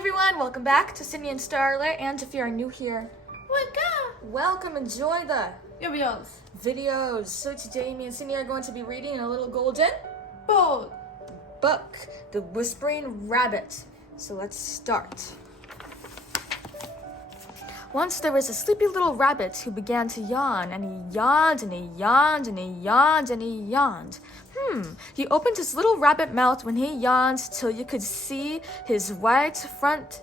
everyone, welcome back to Sydney and Starlet, and if you are new here, welcome, enjoy the videos. So today me and Sydney are going to be reading a little golden book, The Whispering Rabbit. So let's start. Once there was a sleepy little rabbit who began to yawn, and he yawned, and he yawned, and he yawned, and he yawned. He opened his little rabbit mouth when he yawned till you could see his white front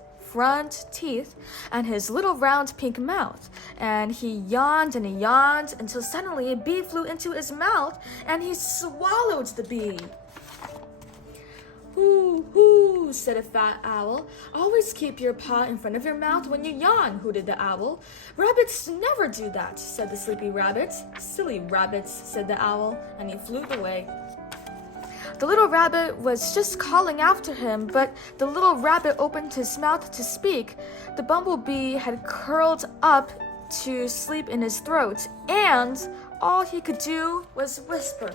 teeth and his little round pink mouth. And he yawned until suddenly a bee flew into his mouth and he swallowed the bee. "Hoo, hoo," said a fat owl. "Always keep your paw in front of your mouth when you yawn," hooted the owl. "Rabbits never do that," said the sleepy rabbit. "Silly rabbits," said the owl, and he flew away. The little rabbit was just calling after him, but the little rabbit opened his mouth to speak. The bumblebee had curled up to sleep in his throat, and all he could do was whisper.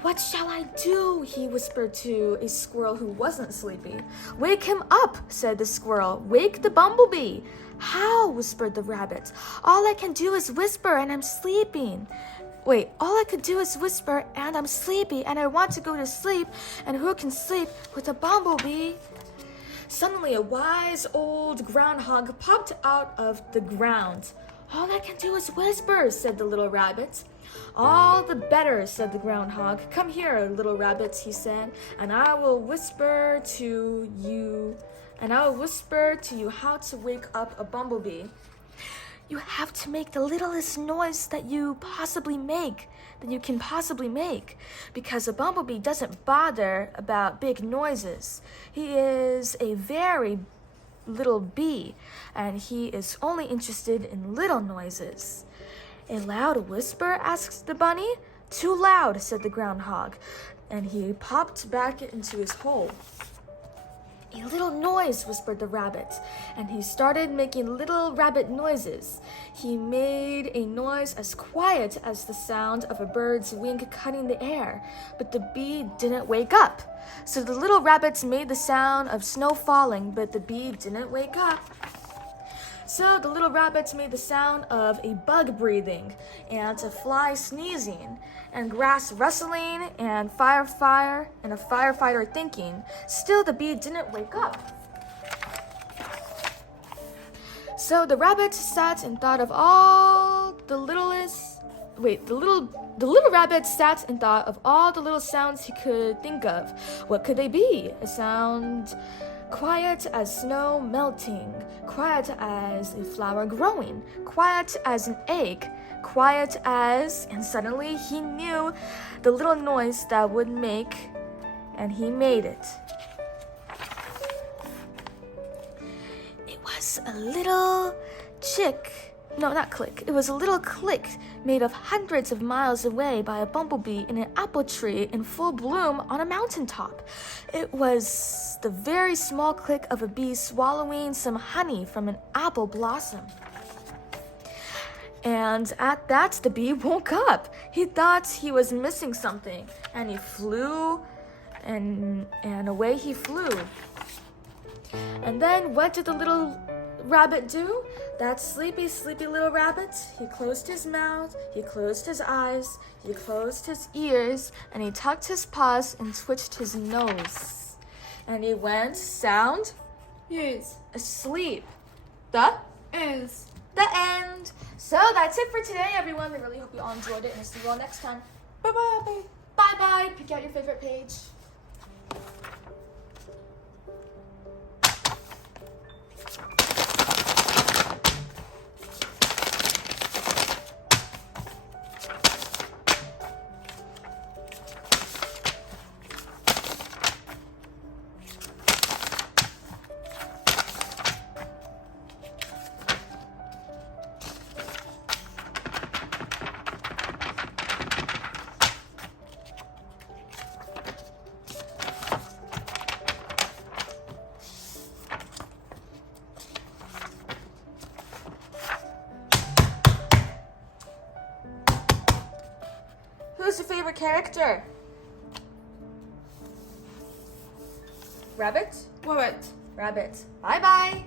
"What shall I do?" he whispered to a squirrel who wasn't sleepy. "Wake him up," said the squirrel. "Wake the bumblebee." "How?" whispered the rabbit. "All I can do is whisper, and I'm sleeping." All I could do is whisper, and I'm sleepy, and I want to go to sleep, and who can sleep with a bumblebee? Suddenly, a wise old groundhog popped out of the ground. "All I can do is whisper," said the little rabbit. "All the better," said the groundhog. "Come here, little rabbit," he said, "and I will whisper to you how to wake up a bumblebee. You have to make the littlest noise that you can possibly make, because a bumblebee doesn't bother about big noises. He is a very little bee, and he is only interested in little noises." "A loud whisper?" asked the bunny. "Too loud," said the groundhog, and he popped back into his hole. "A little noise," whispered the rabbit, and he started making little rabbit noises. He made a noise as quiet as the sound of a bird's wing cutting the air, but the bee didn't wake up. So the little rabbits made the sound of snow falling, but the bee didn't wake up. So the little rabbits made the sound of a bug breathing, and a fly sneezing, and grass rustling, and fire, and a firefighter thinking. Still the bee didn't wake up. So the rabbit sat and thought of all the little rabbit sat and thought of all the little sounds he could think of. What could they be? A sound quiet as snow melting, quiet as a flower growing, quiet as an egg, quiet as... And suddenly he knew the little noise that would make, and he made it. It was a little It was a little click made of hundreds of miles away by a bumblebee in an apple tree in full bloom on a mountaintop. It was the very small click of a bee swallowing some honey from an apple blossom. And at that, the bee woke up. He thought he was missing something, and he flew, and away he flew. And then what did the little rabbit do? That sleepy little rabbit, he closed his mouth, he closed his eyes, he closed his ears, and he tucked his paws and twitched his nose. And he went sound asleep. The end. So that's it for today, everyone. We really hope you all enjoyed it, and see you all next time. Bye-bye. Bye-bye. Pick out your favorite page. Who's your favorite character? Rabbit? Rabbit. Rabbit. Bye bye.